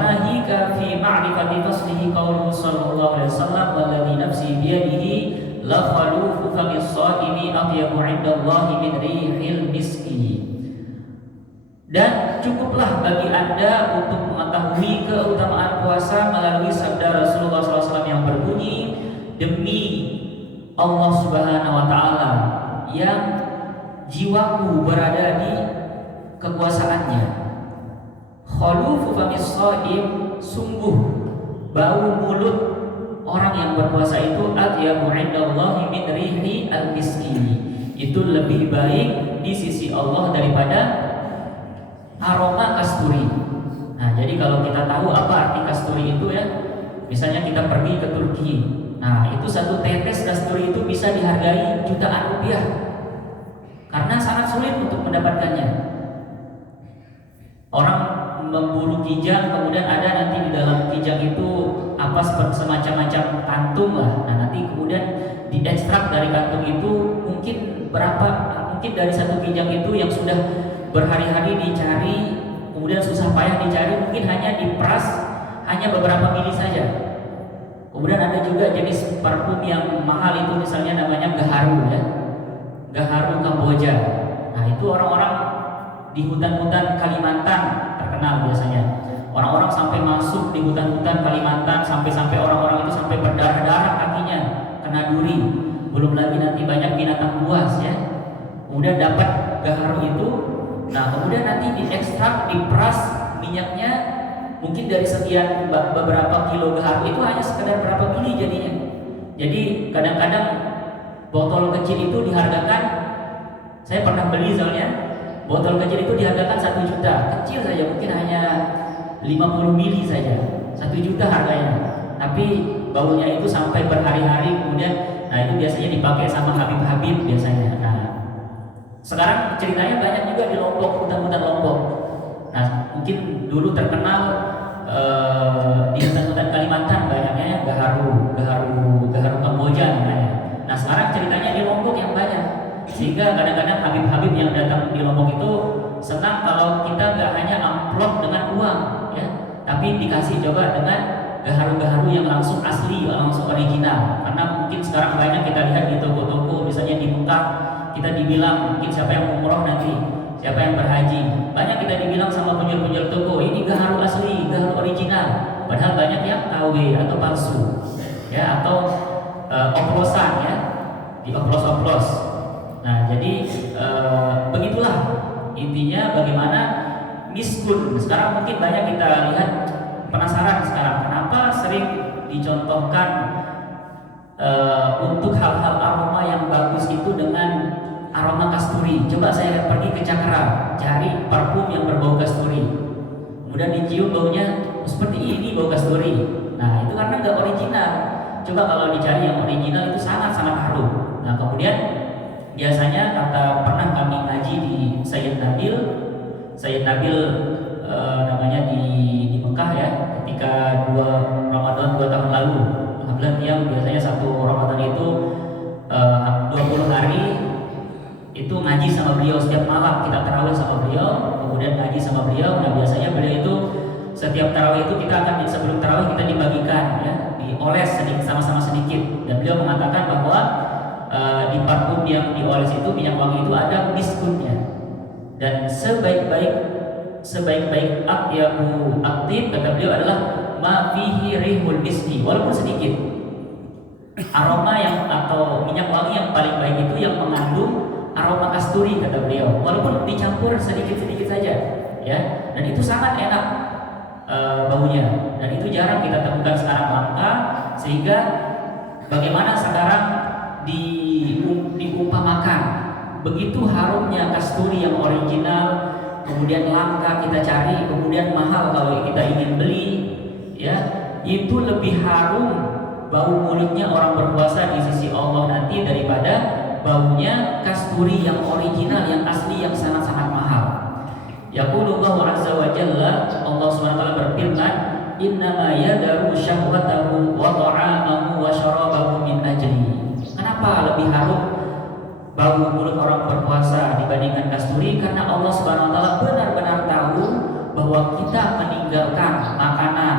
nahika fi ma'rifati faslihi qauluhu sallallahu alaihi wasallam walladzi nafsi biyadihi la khalufu famis shaimi atyabu 'indallahi min rihil miski. Dan cukuplah bagi Anda untuk mengetahui keutamaan puasa melalui sabda Rasulullah SAW yang berbunyi, demi Allah Subhanahu wa Ta'ala yang jiwaku berada di kekuasaannya, khalufu famis shaim, sungguh bau mulut orang yang berpuasa itu atyabu 'indallahi min rihi al-miski, itu lebih baik di sisi Allah daripada aroma kasturi. Nah, jadi kalau kita tahu apa arti kasturi itu ya, misalnya kita pergi ke Turki, nah itu satu tetes kasturi itu bisa dihargai jutaan rupiah karena sangat sulit untuk mendapatkannya. Orang memburu kijang, kemudian ada nanti di dalam kijang itu apa semacam-macam kantung lah. Nah nanti kemudian diekstrak dari kantung itu mungkin mungkin dari satu kijang itu yang sudah berhari-hari dicari, kemudian susah payah dicari, mungkin hanya diperas hanya beberapa mili saja. Kemudian ada juga jenis parfum yang mahal itu, misalnya namanya gaharu ya, gaharu Kamboja. Nah itu orang-orang di hutan-hutan Kalimantan terkenal biasanya. Orang-orang sampai masuk di hutan-hutan Kalimantan, sampai orang-orang itu sampai berdarah-darah kakinya kena duri. Belum lagi nanti banyak binatang buas ya. Kemudian dapat gaharu itu. Nah kemudian nanti diekstrak, diperas minyaknya, mungkin dari sekian beberapa kilo gaharu itu hanya sekedar berapa mili jadinya. Jadi kadang-kadang botol kecil itu dihargakan, saya pernah beli soalnya, botol kecil itu dihargakan 1 juta, kecil saja mungkin hanya 50 mili saja, 1 juta harganya. Tapi baunya itu sampai berhari-hari, kemudian nah itu biasanya dipakai sama Habib-Habib biasanya. Nah sekarang ceritanya banyak juga di Lombok, hutan-hutan Lombok. Nah mungkin dulu terkenal di hutan-hutan Kalimantan banyaknya gaharu Kamboja namanya. Nah sekarang ceritanya di Lombok yang banyak, sehingga kadang-kadang Habib-Habib yang datang di Lombok itu senang kalau kita nggak hanya amplop dengan uang ya, tapi dikasih coba dengan gaharu-gaharu yang langsung asli, langsung original. Karena mungkin sekarang banyak kita lihat di toko-toko, misalnya di Mekah, kita dibilang mungkin siapa yang umroh nanti, siapa yang berhaji, banyak kita dibilang sama penjual-penjual toko, ini gaharu asli, gaharu original. Padahal banyak yang KW atau palsu ya, atau oplosan ya, dioplos-oplos. Nah jadi begitulah intinya bagaimana miskun. Sekarang mungkin banyak kita lihat, penasaran sekarang kenapa sering dicontohkan untuk hal-hal aroma yang bagus itu dengan aroma kasturi. Coba saya pergi ke Cakra, cari parfum yang berbau kasturi, kemudian dicium baunya seperti ini, bau kasturi. Nah itu karena nggak original. Coba kalau dicari yang original itu sangat-sangat harum. Nah kemudian biasanya pernah kami ngaji di Sayyid Nabil namanya di Mekah ya, ketika 2 Ramadan 2 tahun lalu. Alhamdulillah yang biasanya 1 Ramadan itu 20 hari itu ngaji sama beliau, setiap malam kita tarawih sama beliau, kemudian ngaji sama beliau. Nah biasanya beliau itu setiap tarawih itu kita akan, sebelum tarawih kita dibagikan ya, dioles sedikit, sama-sama sedikit. Dan beliau mengatakan bahwa di parfum yang dioles itu, minyak wangi itu ada miskunnya. Dan sebaik-baik atyabu aktib, kata beliau, adalah ma fihi rihul miski, walaupun sedikit. Aroma yang atau minyak wangi yang paling baik itu yang mengandung aroma kasturi, kata beliau, walaupun dicampur sedikit-sedikit saja ya. Dan itu sangat enak baunya, dan itu jarang kita temukan sekarang, langka. Sehingga bagaimana sekarang diumpamakan begitu harumnya kasturi yang original, kemudian langka kita cari, kemudian mahal kalau kita ingin beli ya, itu lebih harum bau mulutnya orang berpuasa di sisi Allah nanti daripada baunya kasturi yang original, yang asli, yang sangat-sangat mahal. Yaqulullahu azza wa jalla, Allah SWT berfirman, innama yadaru syahwatahu wa ta'amahu wa syarabahu min ajli. Kenapa lebih harum bau mulut orang berpuasa dibandingkan kasturi? Karena Allah SWT benar-benar tahu bahwa kita meninggalkan makanan,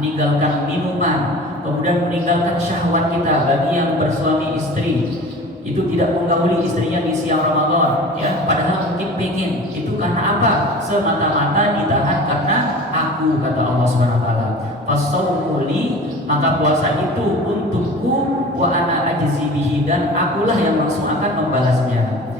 meninggalkan minuman, kemudian meninggalkan syahwat kita bagi yang bersuami istri, itu tidak menggauli istrinya di siang Ramadan, ya, padahal mungkin pengen. Itu karena apa? Semata-mata ditahan karena aku, kata Allah Subhanahu wa taala. Fasawmu li, maka puasa itu untukku, wa ana ajzi bihi, dan akulah yang langsung akan membalasnya.